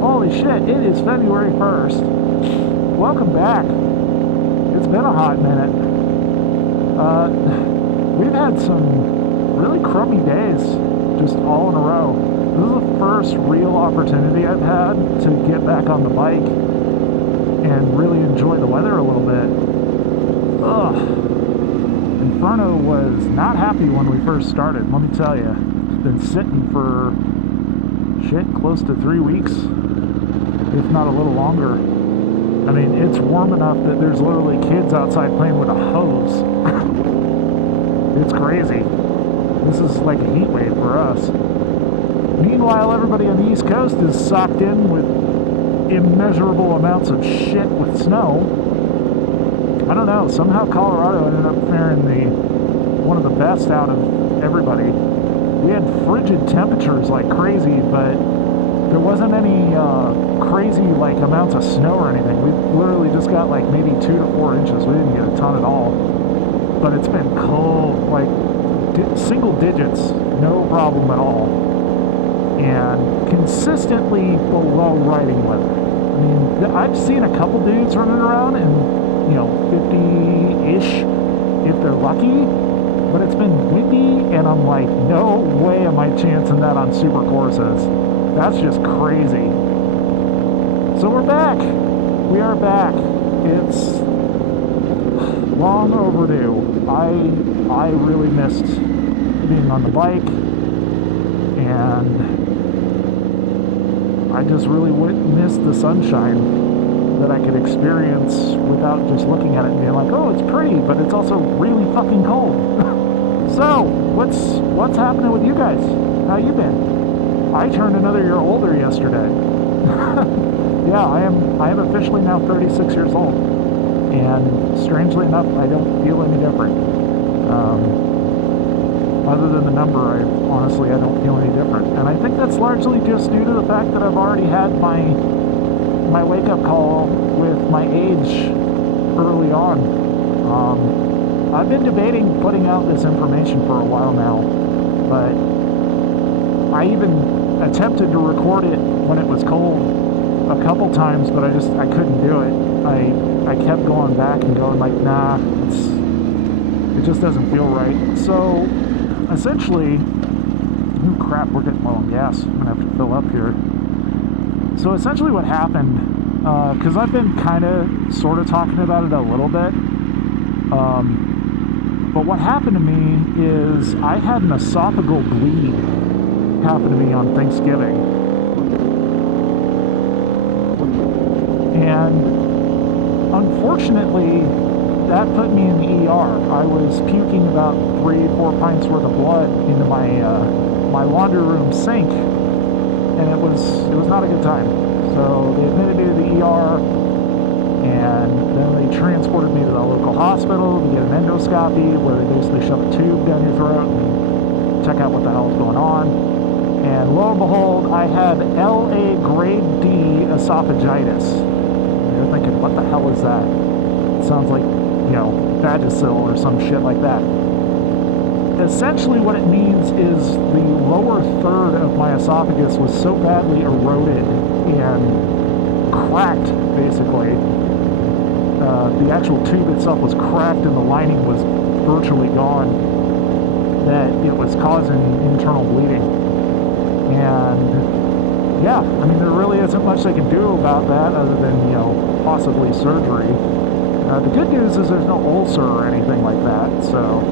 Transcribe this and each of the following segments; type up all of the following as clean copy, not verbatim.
Holy shit, it is February 1st. Welcome back. It's been a hot minute. We've had some really crummy days, just all in a row. This is the first real opportunity I've had to get back on the bike and really enjoy the weather a little bit. Ugh. Inferno was not happy when we first started, let me tell you. It's been sitting for, close to 3 weeks, if not a little longer. I mean, it's warm enough that there's literally kids outside playing with a hose. It's crazy. This is like a heat wave for us. Meanwhile, everybody on the East Coast is socked in with immeasurable amounts of shit with snow. I don't know, somehow Colorado ended up faring one of the best out of everybody. We had frigid temperatures like crazy, but there wasn't any crazy like amounts of snow or anything. We literally just got like maybe 2 to 4 inches. We didn't get a ton at all. But it's been cold, like single digits, no problem at all. And consistently below riding weather. I mean, I've seen a couple dudes running around in, 50-ish if they're lucky. But it's been windy, and I'm like, no way am I chancing that on super courses. That's just crazy. So we're back. We are back. It's long overdue. I really missed being on the bike, and I just really missed the sunshine that I could experience without just looking at it and being like, oh, it's pretty, but it's also really fucking cold. So, what's happening with you guys? How you been? I turned another year older yesterday. Yeah, I am officially now 36 years old. And strangely enough, I don't feel any different. Other than the number, I don't feel any different. And I think that's largely just due to the fact that I've already had my wake-up call with my age early on. I've been debating putting out this information for a while now, but I even attempted to record it when it was cold a couple times, but I couldn't do it. I kept going back and going like, nah, it just doesn't feel right. So essentially, ooh crap, we're getting low on gas. I'm gonna have to fill up here. So essentially what happened, because I've been kind of sort of talking about it a little bit, but what happened to me is I had an esophageal bleed happen to me on Thanksgiving. And unfortunately, that put me in the ER. I was puking about 3-4 pints worth of blood into my laundry room sink, and it was not a good time. So they admitted me to the ER, and then they transported me to the local hospital to get an endoscopy, where they basically shove a tube down your throat and check out what the hell is going on. And lo and behold, I had LA grade D esophagitis. And you're thinking, what the hell is that? It sounds like, Vagisil or some shit like that. Essentially what it means is the lower third of my esophagus was so badly eroded and cracked, basically. The actual tube itself was cracked and the lining was virtually gone, that it was causing internal bleeding. And yeah, I mean, there really isn't much they can do about that other than, possibly surgery. The good news is there's no ulcer or anything like that, so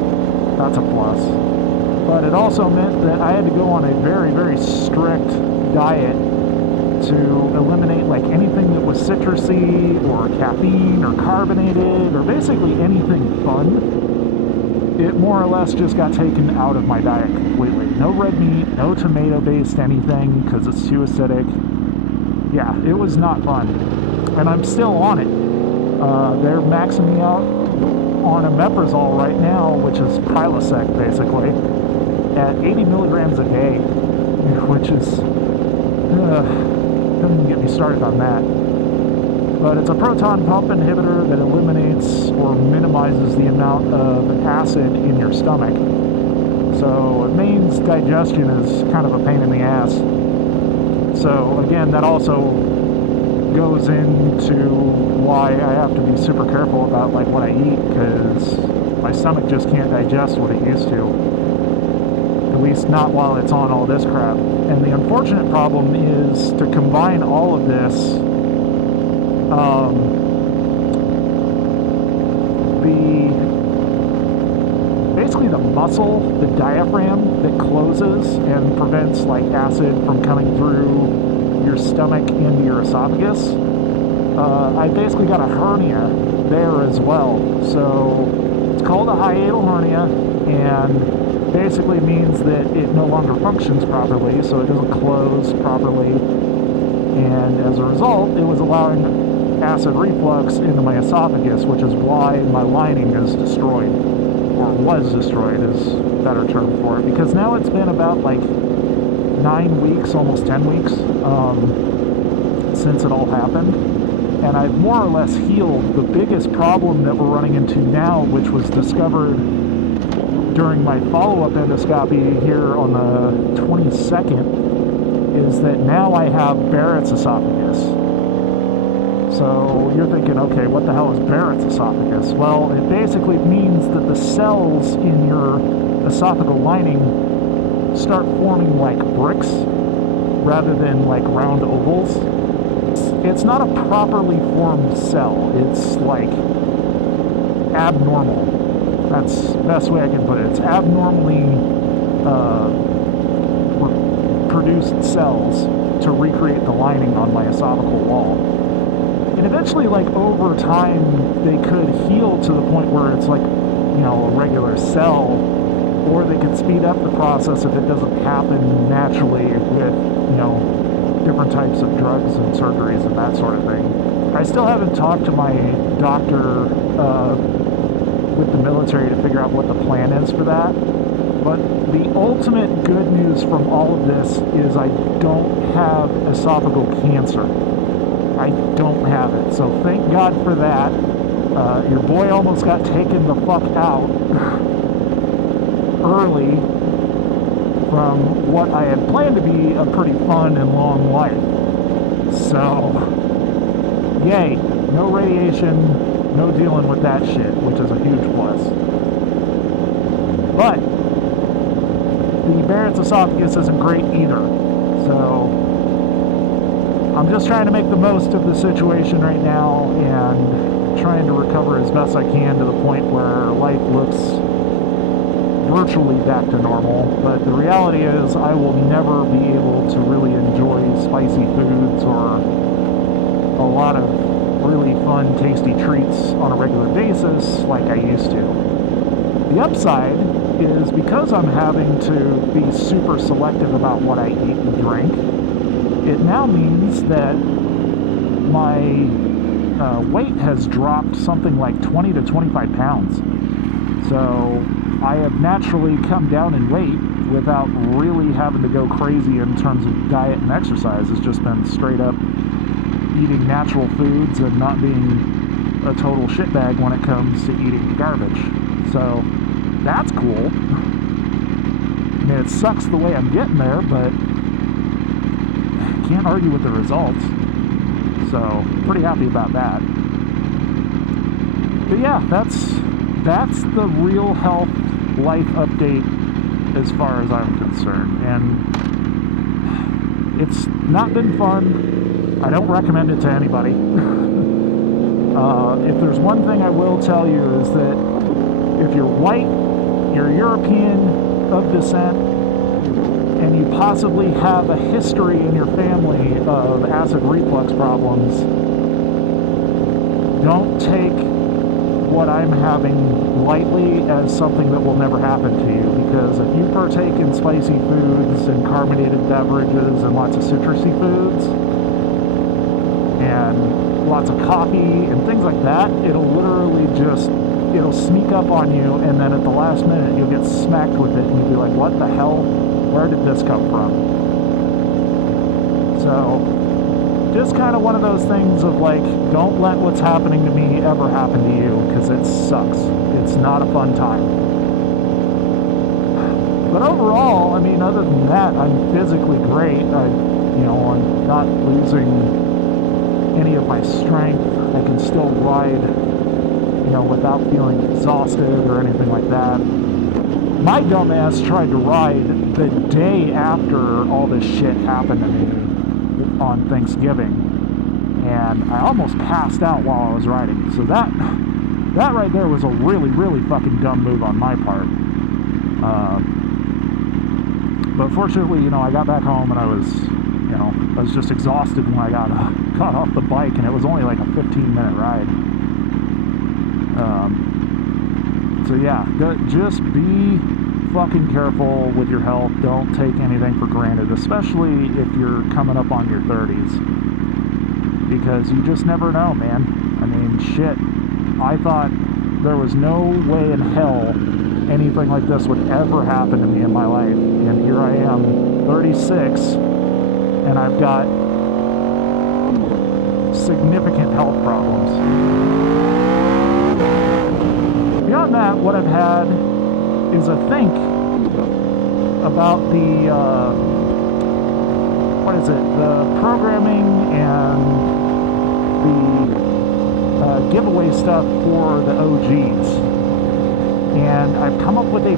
that's a plus. But it also meant that I had to go on a very, very strict diet to eliminate like anything that was citrusy or caffeine or carbonated or basically anything fun. It more or less just got taken out of my diet completely. No red meat, no tomato-based anything because it's too acidic. Yeah, it was not fun. And I'm still on it. They're maxing me out on omeprazole right now, which is Prilosec basically, at 80 milligrams a day, which is, don't even get me started on that. But it's a proton pump inhibitor that eliminates or minimizes the amount of acid in your stomach. So it means digestion is kind of a pain in the ass. So again, that also goes into why I have to be super careful about like what I eat, because my stomach just can't digest what it used to. At least not while it's on all this crap. And the unfortunate problem is to combine all of this, basically the muscle, the diaphragm that closes and prevents like acid from coming through your stomach into your esophagus. I basically got a hernia there as well. So it's called a hiatal hernia, and basically means that it no longer functions properly, so it doesn't close properly. And as a result, it was allowing acid reflux into my esophagus, which is why my lining is destroyed. Or was destroyed is a better term for it, because now it's been about like 9 weeks, almost 10 weeks, since it all happened, and I've more or less healed. The biggest problem that we're running into now, which was discovered during my follow-up endoscopy here on the 22nd, is that now I have Barrett's esophagus. So you're thinking, okay, what the hell is Barrett's esophagus? Well, it basically means that the cells in your esophageal lining start forming like bricks rather than like round ovals. It's not a properly formed cell. It's like abnormal. That's the best way I can put it. It's abnormally produced cells to recreate the lining on my esophageal wall. And eventually, like, over time, they could heal to the point where it's like, you know, a regular cell, or they could speed up the process if it doesn't happen naturally with, you know, different types of drugs and surgeries and that sort of thing. I still haven't talked to my doctor with the military to figure out what the plan is for that. But the ultimate good news from all of this is I don't have esophageal cancer. I don't have it, so thank God for that. Your boy almost got taken the fuck out early from what I had planned to be a pretty fun and long life. So, yay, no radiation, no dealing with that shit, which is a huge plus. But the Barrett's esophagus isn't great either, so I'm just trying to make the most of the situation right now and trying to recover as best I can to the point where life looks virtually back to normal. But the reality is I will never be able to really enjoy spicy foods or a lot of really fun, tasty treats on a regular basis like I used to. The upside is because I'm having to be super selective about what I eat and drink, it now means that my weight has dropped something like 20 to 25 pounds. So I have naturally come down in weight without really having to go crazy in terms of diet and exercise. It's just been straight up eating natural foods and not being a total shitbag when it comes to eating garbage. So that's cool. I mean, it sucks the way I'm getting there, but can't argue with the results, so pretty happy about that. But yeah, that's the Real Health life update as far as I'm concerned, and it's not been fun. I don't recommend it to anybody. If there's one thing I will tell you is that if you're white, you're European of descent, and you possibly have a history in your family of acid reflux problems, don't take what I'm having lightly as something that will never happen to you, because if you partake in spicy foods and carbonated beverages and lots of citrusy foods and lots of coffee and things like that, it'll literally just, it'll sneak up on you, and then at the last minute you'll get smacked with it and you'll be like, what the hell? Where did this come from? So, just kind of one of those things of like, don't let what's happening to me ever happen to you, because it sucks. It's not a fun time. But overall, I mean, other than that, I'm physically great. You know, I'm not losing any of my strength. I can still ride, you know, without feeling exhausted or anything like that. My dumbass tried to ride the day after all this shit happened to me on Thanksgiving, and I almost passed out while I was riding. So that right there was a really, really fucking dumb move on my part. But fortunately, you know, I got back home and I was just exhausted when I got off the bike, and it was only like a 15-minute ride. So yeah, just be fucking careful with your health. Don't take anything for granted, especially if you're coming up on your 30s, because you just never know, man. I mean, shit. I thought there was no way in hell anything like this would ever happen to me in my life, and here I am, 36, and I've got significant health problems. Beyond that, what I've had is a think about the the programming and the giveaway stuff for the OGs. And I've come up with a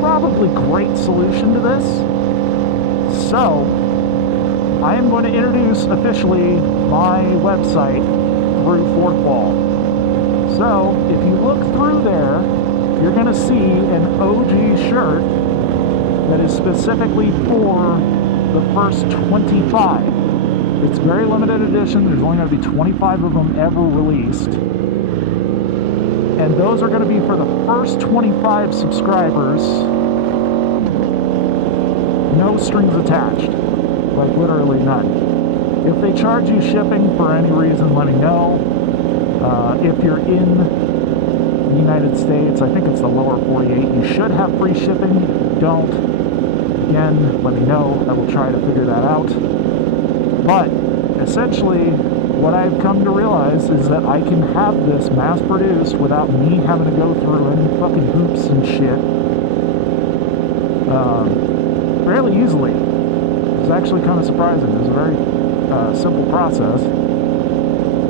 probably great solution to this. So, I am going to introduce officially my website through Fourth Wall. So, if you look through there, you're going to see an OG shirt that is specifically for the first 25. It's very limited edition. There's only going to be 25 of them ever released. And those are going to be for the first 25 subscribers. No strings attached. Like literally none. If they charge you shipping for any reason, let me know. If you're in the United States, I think it's the lower 48, you should have free shipping. Don't. Again, let me know. I will try to figure that out. But essentially, what I've come to realize is that I can have this mass-produced without me having to go through any fucking hoops and shit fairly easily. It's actually kind of surprising. It's a very simple process.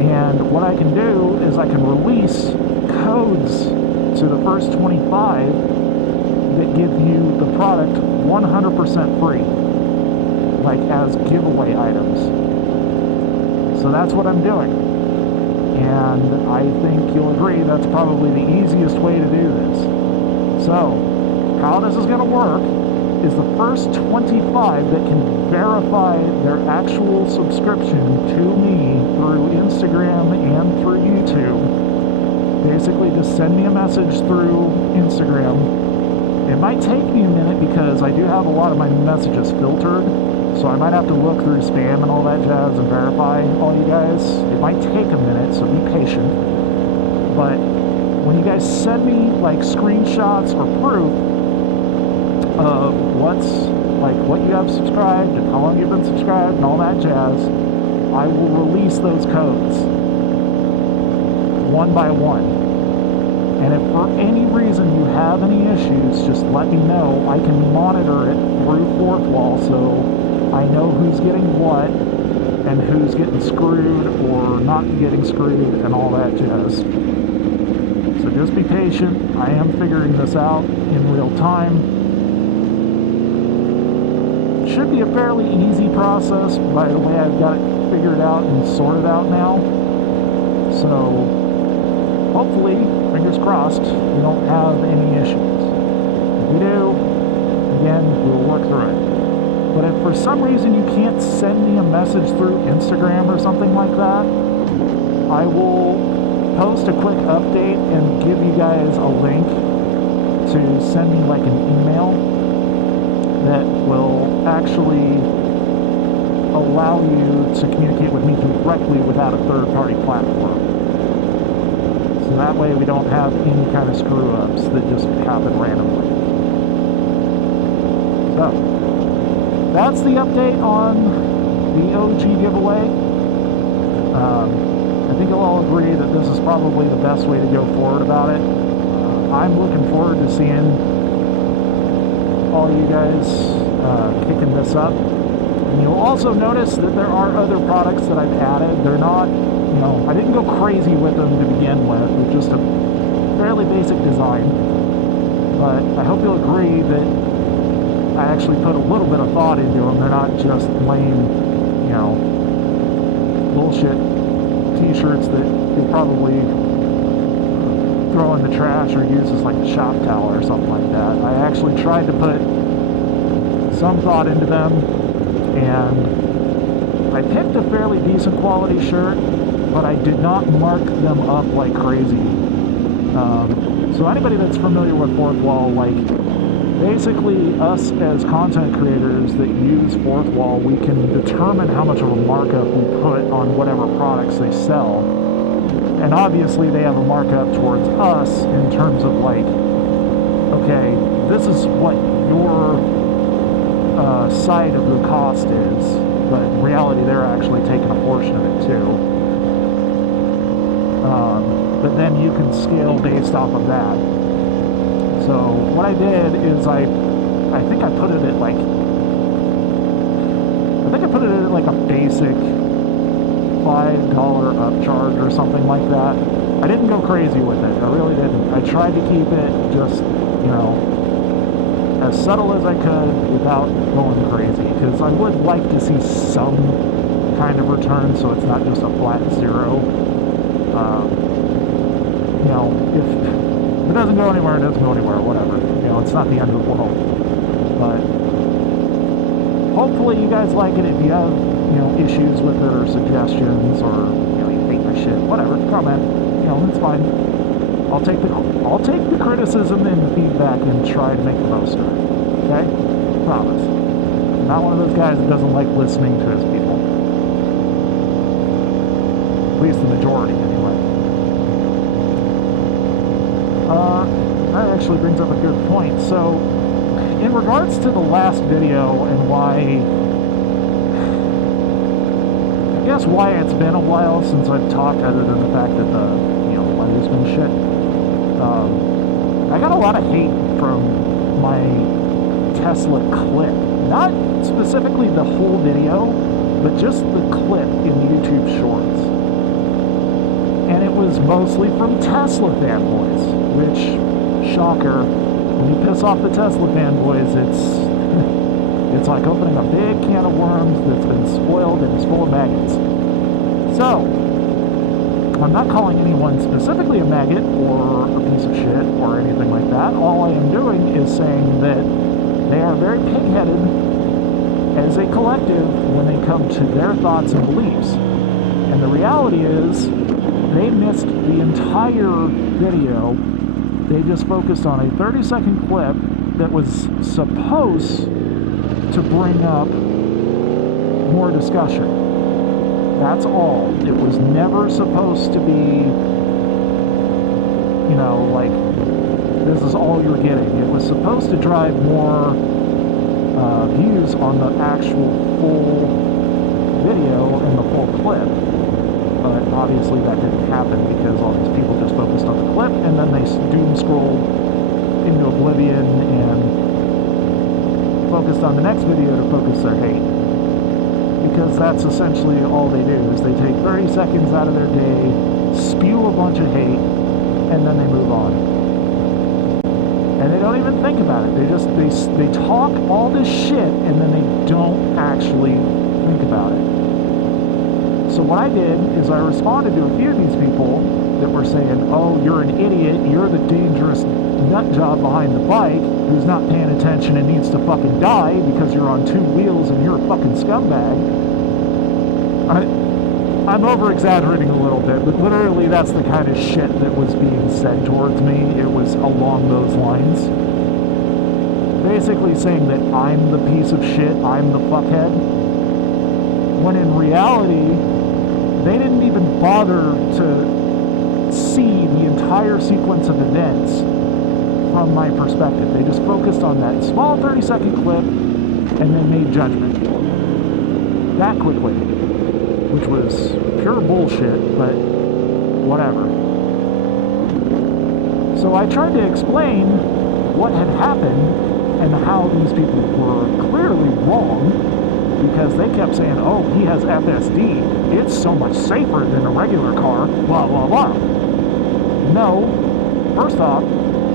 And what I can do is I can release codes to the first 25 that give you the product 100% free, like as giveaway items. So that's what I'm doing. And I think you'll agree that's probably the easiest way to do this. So, how this is going to work is the first 25 that can verify their actual subscription to me through Instagram and through YouTube, basically just send me a message through Instagram. It might take me a minute because I do have a lot of my messages filtered, so I might have to look through spam and all that jazz and verify all you guys. It might take a minute, so be patient. But when you guys send me like screenshots or proof of what you have subscribed and how long you've been subscribed and all that jazz, I will release those codes one by one. And if for any reason you have any issues, just let me know. I can monitor it through Fourth Wall, so I know who's getting what and who's getting screwed or not getting screwed and all that jazz. So just be patient. I am figuring this out in real time. Should be a fairly easy process by the way I've got it figured out and sorted out now. So hopefully, fingers crossed, we don't have any issues. If we do, again, we'll work through it. But if for some reason you can't send me a message through Instagram or something like that, I will post a quick update and give you guys a link to send me like an email that will actually allow you to communicate with me directly without a third-party platform. So that way we don't have any kind of screw-ups that just happen randomly. So, that's the update on the OG giveaway. I think you'll all agree that this is probably the best way to go forward about it. I'm looking forward to seeing all you guys kicking this up. And you'll also notice that there are other products that I've added. They're not, I didn't go crazy with them to begin with just a fairly basic design. But I hope you'll agree that I actually put a little bit of thought into them. They're not just lame, bullshit t-shirts that you'll probably throw in the trash or use as like a shop towel or something like that. I actually tried to put some thought into them, and I picked a fairly decent quality shirt, but I did not mark them up like crazy. So anybody that's familiar with Fourth Wall, like, basically us as content creators that use Fourth Wall, we can determine how much of a markup we put on whatever products they sell. And obviously they have a markup towards us in terms of like, okay, this is what your side of the cost is, but in reality they're actually taking a portion of it too. But then you can scale based off of that. So what I did is I think I put it at like a basic $5 upcharge or something like that. I didn't go crazy with it. I really didn't. I tried to keep it just, as subtle as I could without going crazy, because I would like to see some kind of return so it's not just a flat zero. If it doesn't go anywhere, it doesn't go anywhere, whatever. It's not the end of the world. But hopefully you guys like it. If you have, issues with it or suggestions, or, you hate my shit, whatever, comment. It's fine. I'll take the criticism and the feedback and try to make the most of it. Okay? Promise. I'm not one of those guys that doesn't like listening to his people. At least the majority, anyway. That actually brings up a good point. So, in regards to the last video and why it's been a while since I've talked, other than the fact that the weather's been shit. I got a lot of hate from my Tesla clip. Not specifically the whole video, but just the clip in YouTube Shorts. And it was mostly from Tesla fanboys, which, shocker, when you piss off the Tesla fanboys, it's like opening a big can of worms that's been spoiled and is full of maggots. So, I'm not calling anyone specifically a maggot or a piece of shit or anything like that. All I am doing is saying that they are very pig-headed as a collective when they come to their thoughts and beliefs. And the reality is, they missed the entire video. They just focused on a 30-second clip that was supposed to bring up more discussion. That's all. It was never supposed to be, like, this is all you're getting. It was supposed to drive more views on the actual full video and the full clip. But obviously that didn't happen because all these people just focused on the clip, and then they doom scrolled into oblivion and focused on the next video to focus their hate. Because that's essentially all they do, is they take 30 seconds out of their day, spew a bunch of hate, and then they move on. And they don't even think about it. They talk all this shit, and then they don't actually think about it. So what I did is I responded to a few of these people that were saying, oh, you're an idiot, you're the dangerous nut job behind the bike who's not paying attention and needs to fucking die because you're on two wheels and you're a fucking scumbag. I'm over-exaggerating a little bit, but literally that's the kind of shit that was being said towards me. It was along those lines. Basically saying that I'm the piece of shit, I'm the fuckhead. When in reality, they didn't even bother to see the entire sequence of events from my perspective. They just focused on that small 30-second clip and then made judgment that quickly, which was pure bullshit, but whatever. So I tried to explain what had happened and how these people were clearly wrong, because they kept saying, oh, he has FSD. It's so much safer than a regular car, blah, blah, blah. No. First off,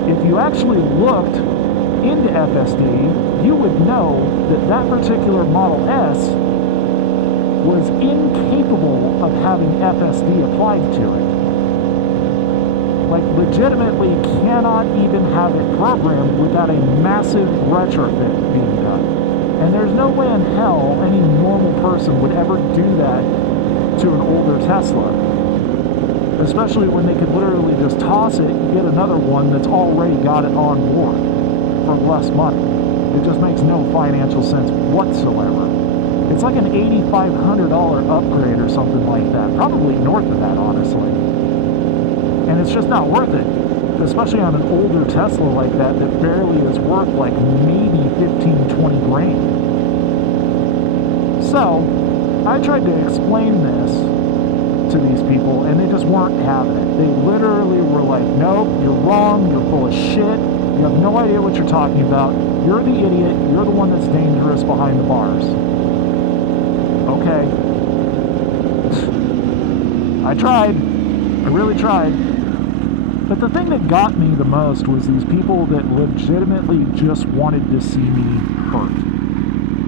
if you actually looked into FSD, you would know that that particular Model S was incapable of having FSD applied to it. Like, legitimately cannot even have it programmed without a massive retrofit being done. And there's no way in hell any normal person would ever do that to an older Tesla. Especially when they could literally just toss it and get another one that's already got it on board for less money. It just makes no financial sense whatsoever. It's like an $8,500 upgrade or something like that. Probably north of that, honestly. And it's just not worth it. Especially on an older Tesla like that barely is worth like maybe 15, 20 grand. So, I tried to explain this to these people and they just weren't having it. They literally were like, nope, you're wrong, you're full of shit, you have no idea what you're talking about, you're the idiot, you're the one that's dangerous behind the bars. Okay. I tried. I really tried. But the thing that got me the most was these people that legitimately just wanted to see me hurt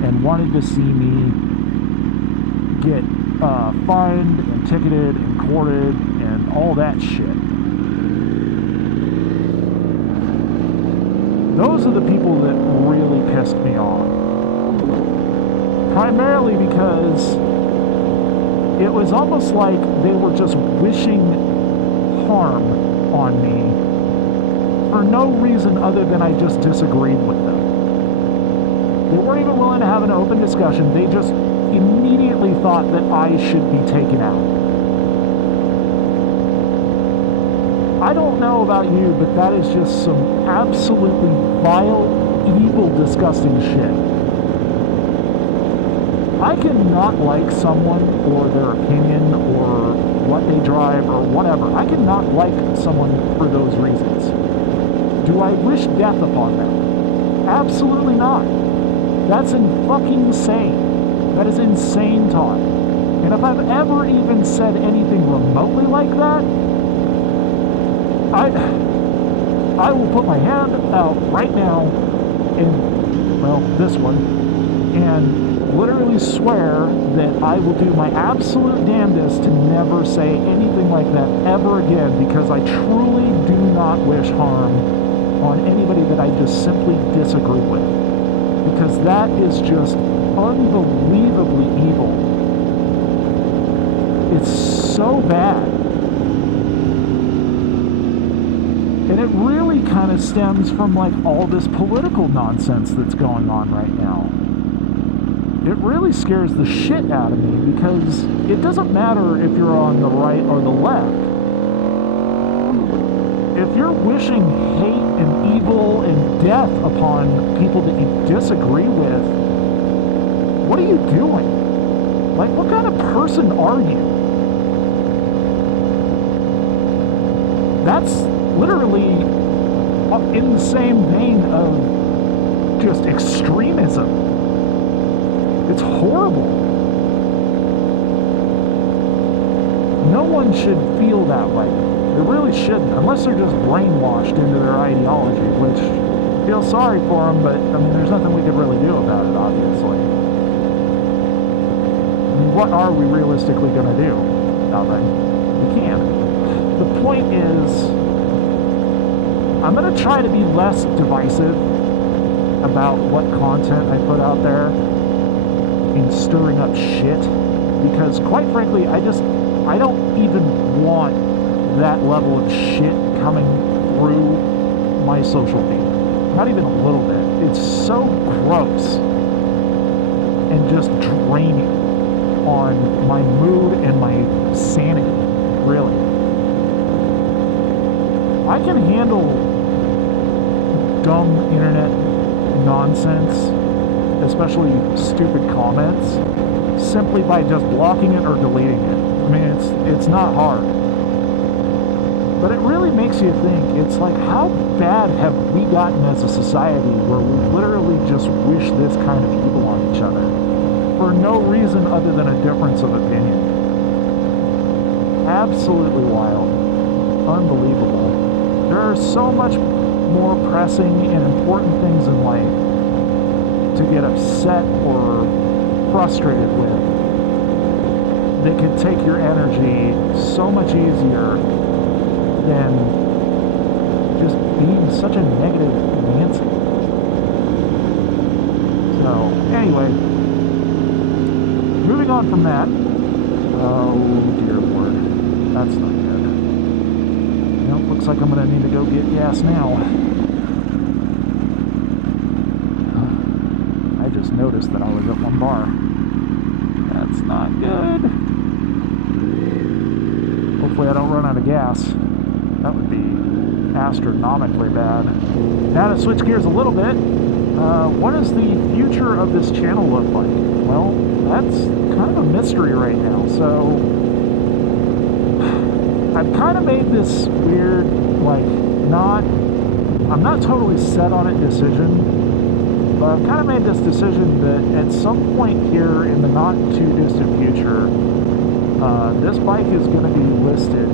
and wanted to see me get fined and ticketed and courted and all that shit. Those are the people that really pissed me off. Primarily because it was almost like they were just wishing harm on me for no reason other than I just disagreed with them. They weren't even willing to have an open discussion. They just immediately thought that I should be taken out. I don't know about you, but that is just some absolutely vile, evil, disgusting shit. I cannot like someone or their opinion or what they drive or whatever. I cannot like someone for those reasons. Do I wish death upon them? Absolutely not. That's fucking insane. That is insane talk. And if I've ever even said anything remotely like that, I will put my hand out right now in, well, this one, and literally swear that I will do my absolute damnedest to never say anything like that ever again, because I truly do not wish harm on anybody that I just simply disagree with. Because that is just unbelievably evil. It's so bad. And it really kind of stems from like all this political nonsense that's going on right now. It really scares the shit out of me because it doesn't matter if you're on the right or the left. If you're wishing hate and evil and death upon people that you disagree with, what are you doing? Like, what kind of person are you? That's literally in the same vein of just extremism. It's horrible. No one should feel that way. They really shouldn't, unless they're just brainwashed into their ideology, which I feel sorry for them, but I mean, there's nothing we could really do about it, obviously. I mean, what are we realistically going to do? Nothing. We can't. The point is, I'm going to try to be less divisive about what content I put out there in stirring up shit, because quite frankly, I don't even want that level of shit coming through my social media. Not even a little bit. It's so gross and just draining on my mood and my sanity, really. I can handle dumb internet nonsense, especially stupid comments, simply by just blocking it or deleting it. I mean, it's not hard. But it really makes you think, it's like, how bad have we gotten as a society where we literally just wish this kind of evil on each other? for no reason other than a difference of opinion. Absolutely wild. Unbelievable. There are so much more pressing and important things in life to get upset or frustrated with that could take your energy so much easier than just being such a negative Nancy. So, anyway, moving on from that. Oh, dear Lord. That's not good. Well, looks like I'm going to need to go get gas now. I just noticed that I was at 1 bar. That's not good. Hopefully I don't run out of gas. That would be astronomically bad. Now to switch gears a little bit, what does the future of this channel look like? Well, that's kind of a mystery right now. So I've kind of made this weird, like, I'm not totally set on it decision, but I've kind of made this decision that at some point here in the not too distant future, this bike is going to be listed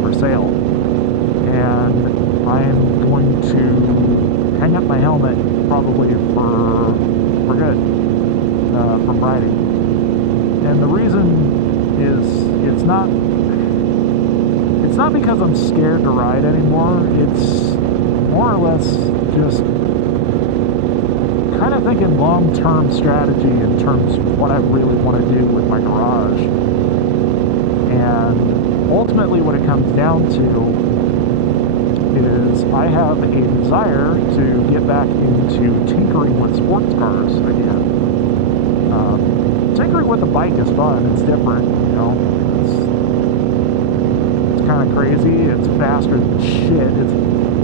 for sale, and I'm going to hang up my helmet probably for good from riding. And the reason is it's not because I'm scared to ride anymore. It's more or less just kind of thinking long-term strategy in terms of what I really want to do with my garage. And ultimately what it comes down to is I have a desire to get back into tinkering with sports cars again. Tinkering with a bike is fun. It's different, you know. It's kind of crazy. It's faster than shit. It's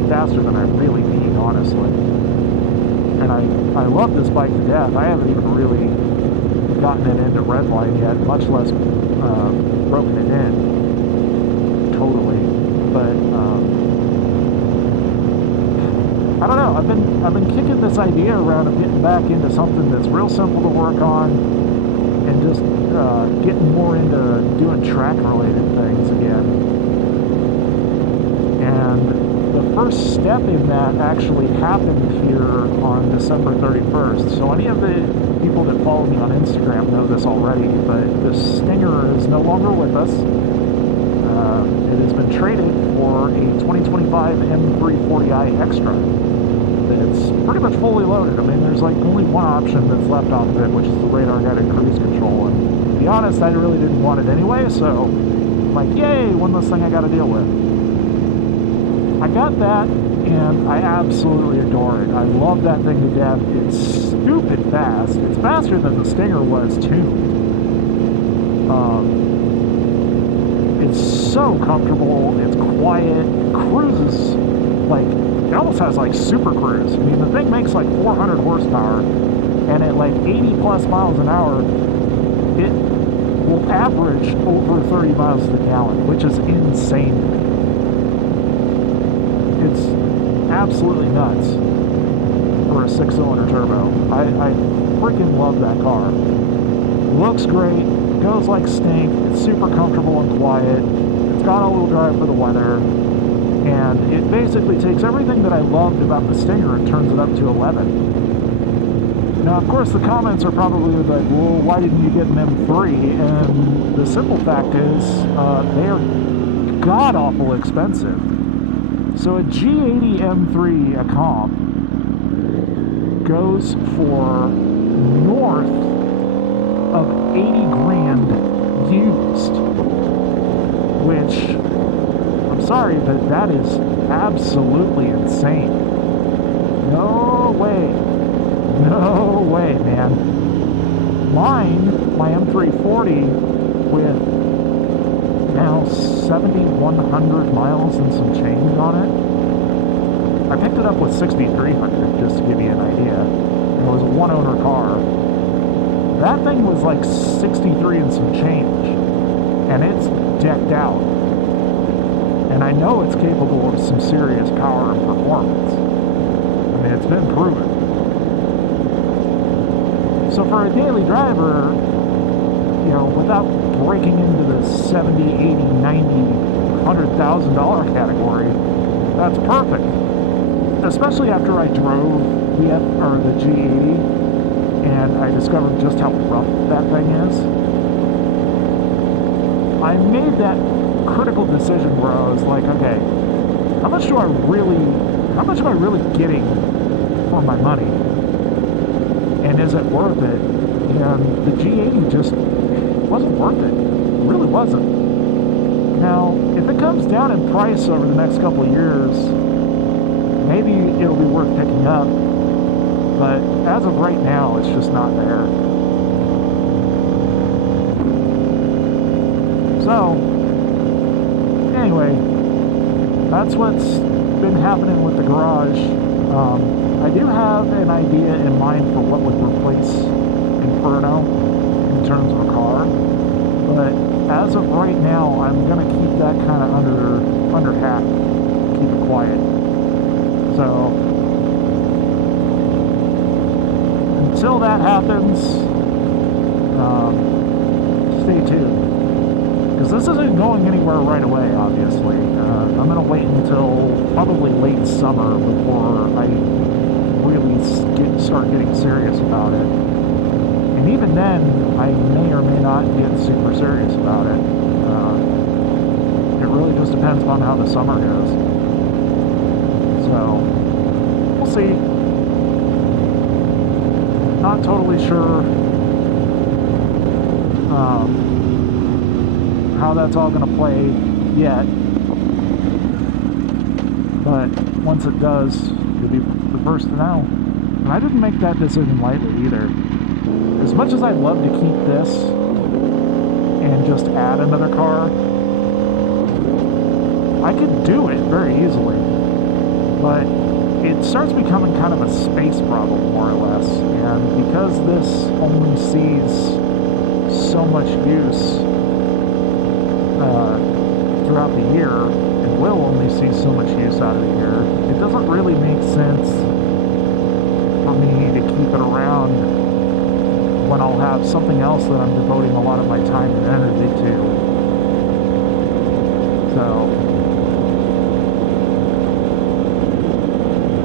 faster than I really need, honestly. And I love this bike to death. I haven't even really gotten it into redline yet, much less broken it in totally. But I don't know. I've been kicking this idea around of getting back into something that's real simple to work on, and just getting more into doing track related things again. And the first step in that actually happened here on December 31st. So any of the people that follow me on Instagram know this already, but the Stinger is no longer with us. It has been traded for a 2025 M340i Extra. It's pretty much fully loaded. I mean, there's like only one option that's left off of it, which is the radar guided cruise control. And to be honest, I really didn't want it anyway, so I'm like, yay, one less thing I got to deal with. I got that, and I absolutely adore it. I love that thing to death. It's stupid fast. It's faster than the Stinger was, too. It's so comfortable. It's quiet. Cruises, like, it almost has, like, super cruise. I mean, the thing makes, like, 400 horsepower, and at, like, 80 plus miles an hour, it will average over 30 miles to the gallon, which is insane to me. It's absolutely nuts for a 6-cylinder turbo. I freaking love that car. Looks great, goes like stink, it's super comfortable and quiet, it's got all-wheel drive for the weather, and it basically takes everything that I loved about the Stinger and turns it up to 11. Now, of course, the comments are probably like, well, why didn't you get an M3? And the simple fact is, they are god-awful expensive. So a G80 M3, a comp, goes for north of 80 grand used, which, I'm sorry, but that is absolutely insane. No way, man. Mine, my M340, with now 7,100 miles and some change on it. I picked it up with 6,300, just to give you an idea. It was a one-owner car. That thing was like 63 and some change, and it's decked out. And I know it's capable of some serious power and performance. I mean, it's been proven. So for a daily driver, you know, without breaking into the 70, 80, 90, $100,000 category, that's perfect. Especially after I drove the G80 and I discovered just how rough that thing is. I made that critical decision where I was like, okay, how much am I really getting for my money? And is it worth it? And the G80 just wasn't worth it. It really wasn't. Now, if it comes down in price over the next couple of years, maybe it'll be worth picking up. But as of right now, it's just not there. So, anyway, that's what's been happening with the garage. I do have an idea in mind for what would replace Inferno in terms of a car, but as of right now, I'm going to keep that kind of under hat, keep it quiet. So, until that happens, stay tuned. Because this isn't going anywhere right away, obviously. I'm going to wait until probably late summer before I really start getting serious about it. And even then, I may or may not get super serious about it. It really just depends on how the summer goes. So, we'll see. Not totally sure how that's all going to play yet, but once it does, you'll be the first to know. And I didn't make that decision lightly either. As much as I'd love to keep this and just add another car, I could do it very easily, but it starts becoming kind of a space problem, more or less. And because this only sees so much use throughout the year, and will only see so much use out of the year, it doesn't really make sense for me to keep it around when I'll have something else that I'm devoting a lot of my time and energy to. So,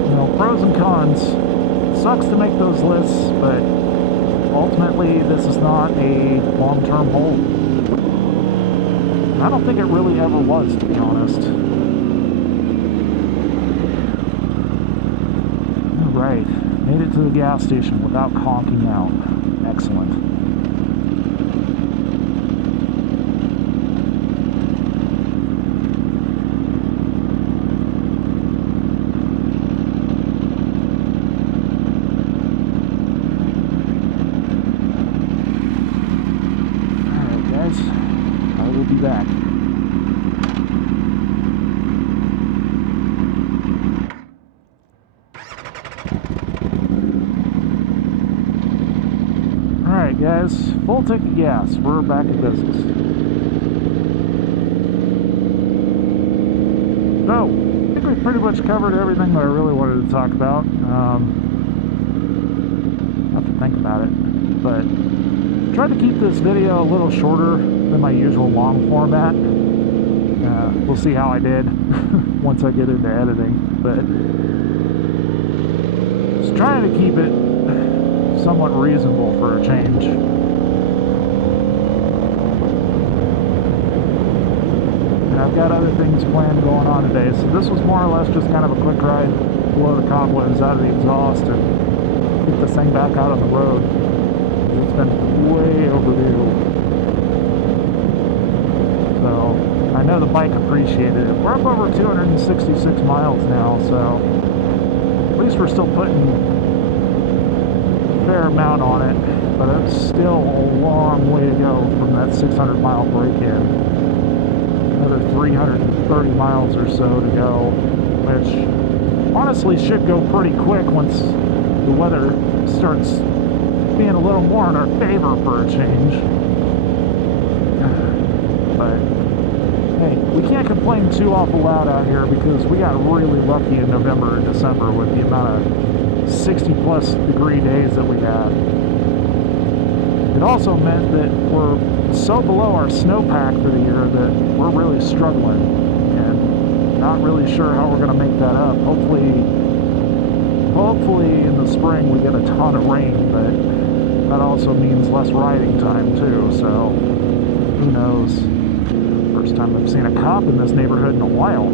you know, pros and cons. It sucks to make those lists, but ultimately this is not a long-term hold. I don't think it really ever was, to be honest. Alright, made it to the gas station without conking out. Excellent. Alright guys, I will be back. Alright guys, full tank of gas, we're back in business. So, I think we pretty much covered everything that I really wanted to talk about. Have to think about it, but I tried to keep this video a little shorter than my usual long format. We'll see how I did once I get into editing, but just trying to keep it somewhat reasonable for a change. And I've got other things planned going on today, so this was more or less just kind of a quick ride, blow the cobwebs out of the exhaust and get this thing back out on the road. It's been way overdue. So, I know the bike appreciated it. We're up over 266 miles now, so at least we're still putting fair amount on it, but it's still a long way to go from that 600 mile break-in. Another 330 miles or so to go, which honestly should go pretty quick once the weather starts being a little more in our favor for a change. But hey, we can't complain too awful loud out here because we got really lucky in November and December with the amount of 60 plus degree days that we had. It also meant that we're so below our snowpack for the year that we're really struggling and not really sure how we're going to make that up. Hopefully in the spring we get a ton of rain, but that also means less riding time too, so who knows. First time I've seen a cop in this neighborhood in a while.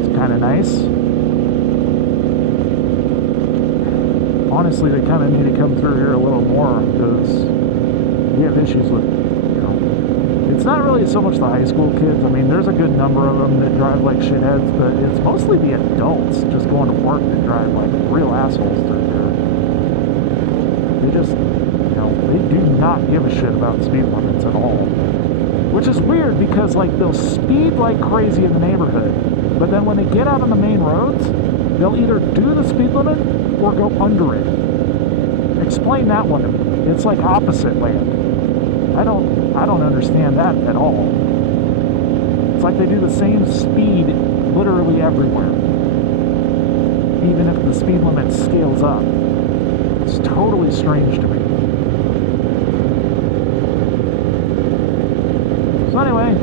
It's kind of nice. Honestly, they kind of need to come through here a little more because we have issues with, it's not really so much the high school kids. I mean, there's a good number of them that drive like shitheads, but it's mostly the adults just going to work that drive like real assholes through here. They just, they do not give a shit about speed limits at all. Which is weird because, like, they'll speed like crazy in the neighborhood, but then when they get out on the main roads, they'll either do the speed limit or go under it. Explain that one to me. It's like opposite land. I don't understand that at all. It's like they do the same speed literally everywhere, even if the speed limit scales up. It's totally strange to me. So anyway,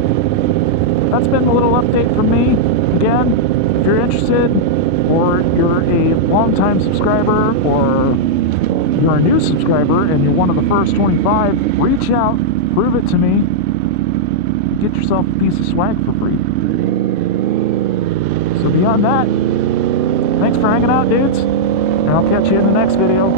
that's been a little update from me. Again, if you're interested, or you're a long-time subscriber, or you're a new subscriber and you're one of the first 25, reach out, prove it to me, get yourself a piece of swag for free. So beyond that, thanks for hanging out, dudes, and I'll catch you in the next video.